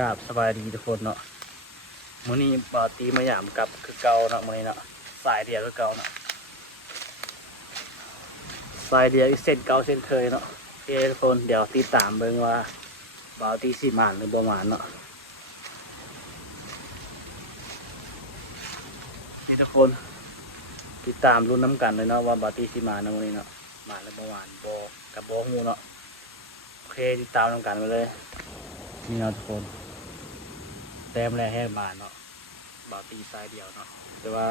กราบสบายดีทุกคนเนาะมื้อนี้บาตีมาหยามกับคือเก่าเนาะมื้อนี้เนาะสายเดียวคือเก่าเนาะสายเดียวอีกเส้นเก่าเส้นเคยเนาะโอเคทุกคนเดี๋ยวติดตามเบิ่งว่าบาตีสิหมานหรือบ่หมานเนาะนี่ทุกคนติดตามรุ่นน้ำกันเลยเนาะว่าบาตีสิหมานนะมื้อนี้เนาะหมานหรือบ่หมานบ่กับบ่ฮู้เนาะโอเคติดตามน้ำกันไปเลยนี่เนาะทุกคนแต้มแรกแห้งบานเนาะบาตีสายเดียวเนาะแต่ว่า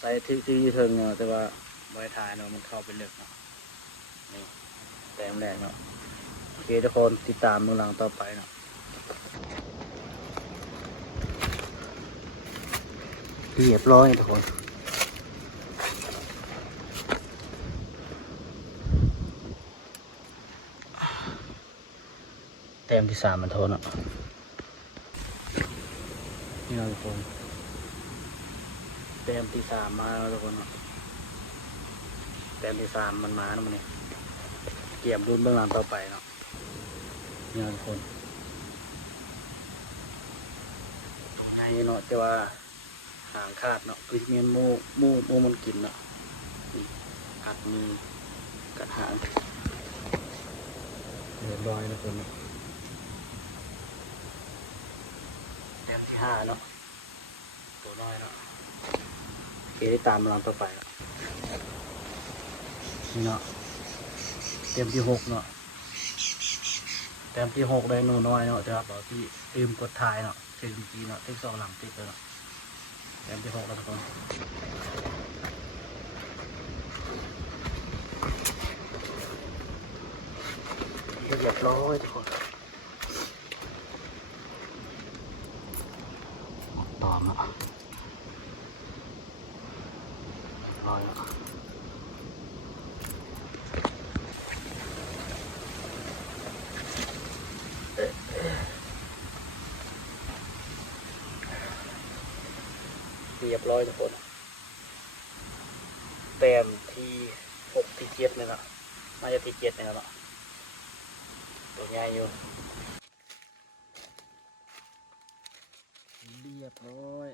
สายที่เทิงเนาะแต่ว่าบริทายเนาะมันเข้าไปลึกเนาะนี่แต้มแรกเนาะโอเคทุกคนติดตามดูหลังต่อไปเนาะเรียบร้อยทุกคนแต้มที่3มันโทนเนาะนี่เราทุกคนแต้มที่3มาแล้วทุกคนเนาะแต้มที่3มันมาแล้วมันเนี่ยเกี่ยมรุ่นเบื้องหลังต่อไปเนาะนี่เราทุกคนตรงนี้เนาะแต่ว่าหางขาดเนาะคือมีมูมันกินเนาะนี่หักมีกัดหางเรียบร้อยทุกคนเนาะแต้มที่5เนาะตัวน้อยเนาะโอเคได้ตามลำต่อไปเนาะนี่เนาะแต้มที่6เนาะแต้มที่6ได้หนูน้อยเนาะจะบอกที่ลืมกดท้ายเนาะถึงทีเนาะถึง2หลังติดเลยเนาะแต้มที่6แล้วทุกคนเรียบร้อยทุกคนต่อมาร้อยแล้วเรียบร้อยทุกคนแต้มที่6ที่7นี่แหละน่าจะที่7นี่แหละตัวใหญ่อยู่เรียบร้อย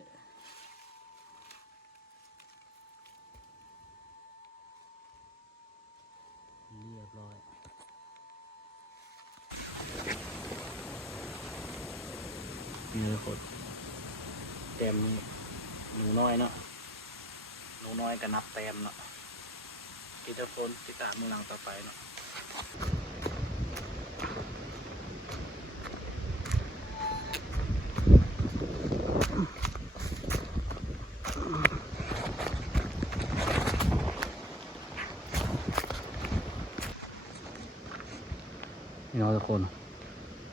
นี่ทุกคนแต้มนี้หนูน้อยเนาะหนูน้อยก็นับแต้มเนาะที่ทุกคนติดตามมือหลังต่อไปเนาะนี่เนาะทุกคน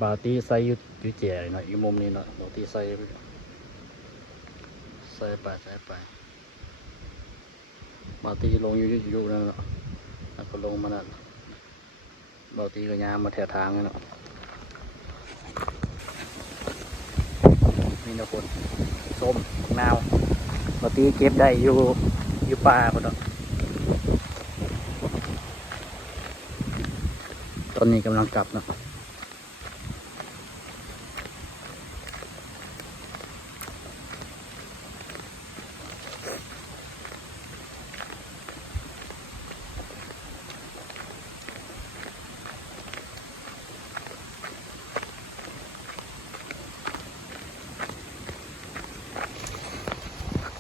บาตีใส่ยุแจเนาะอีมุมนี้เนาะบาตีใส่ไปบาตีลงอยู่นั่นเนาะแล้วก็ลงมานั่นบาตีก็ย่างมาแถวทางเนาะนี่นะคนส้มนาวบาตีเก็บได้อยู่ป่าคนเนาะตอนนี้กำลังกลับเนาะ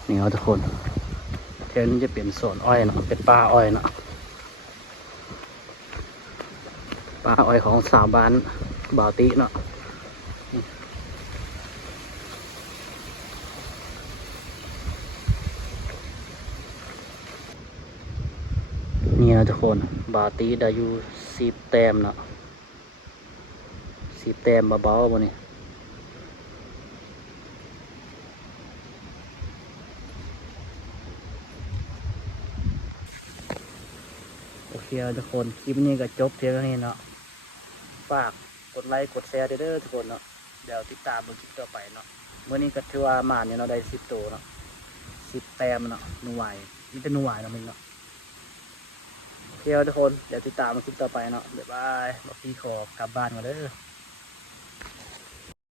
นี่เอาทุกคนแถวนี้จะเป็นสวนอ้อยเนาะเป็นป่าอ้อยเนาะป่าอ้อยของสาวบ้านบ่าวติเนาะนี่นะทุกคนบ่าวติได้อยู่10 แต้มเนาะ10 แต้มเบาๆบ่นี่โอเคทุกคนคลิปนี้ก็จบเพียงเท่านี้เนาะฝากกดไลค์กดแชร์เด้อทุกคนเนาะเดี๋ยวติดตามคลิปต่อไปเนาะเมื่อนี้ก็ถือว่าหมาเนี่ยเราได้10 ตัวเนาะ10 แต้มเนาะหนูไหวนี่เป็นหนูไหวเนาะมึงเนาะโอเคทุกคนเดี๋ยวติดตามคลิปต่อไปเนาะบ๊ายบายบอกพี่ขอกลับบ้านก่อนเด้อ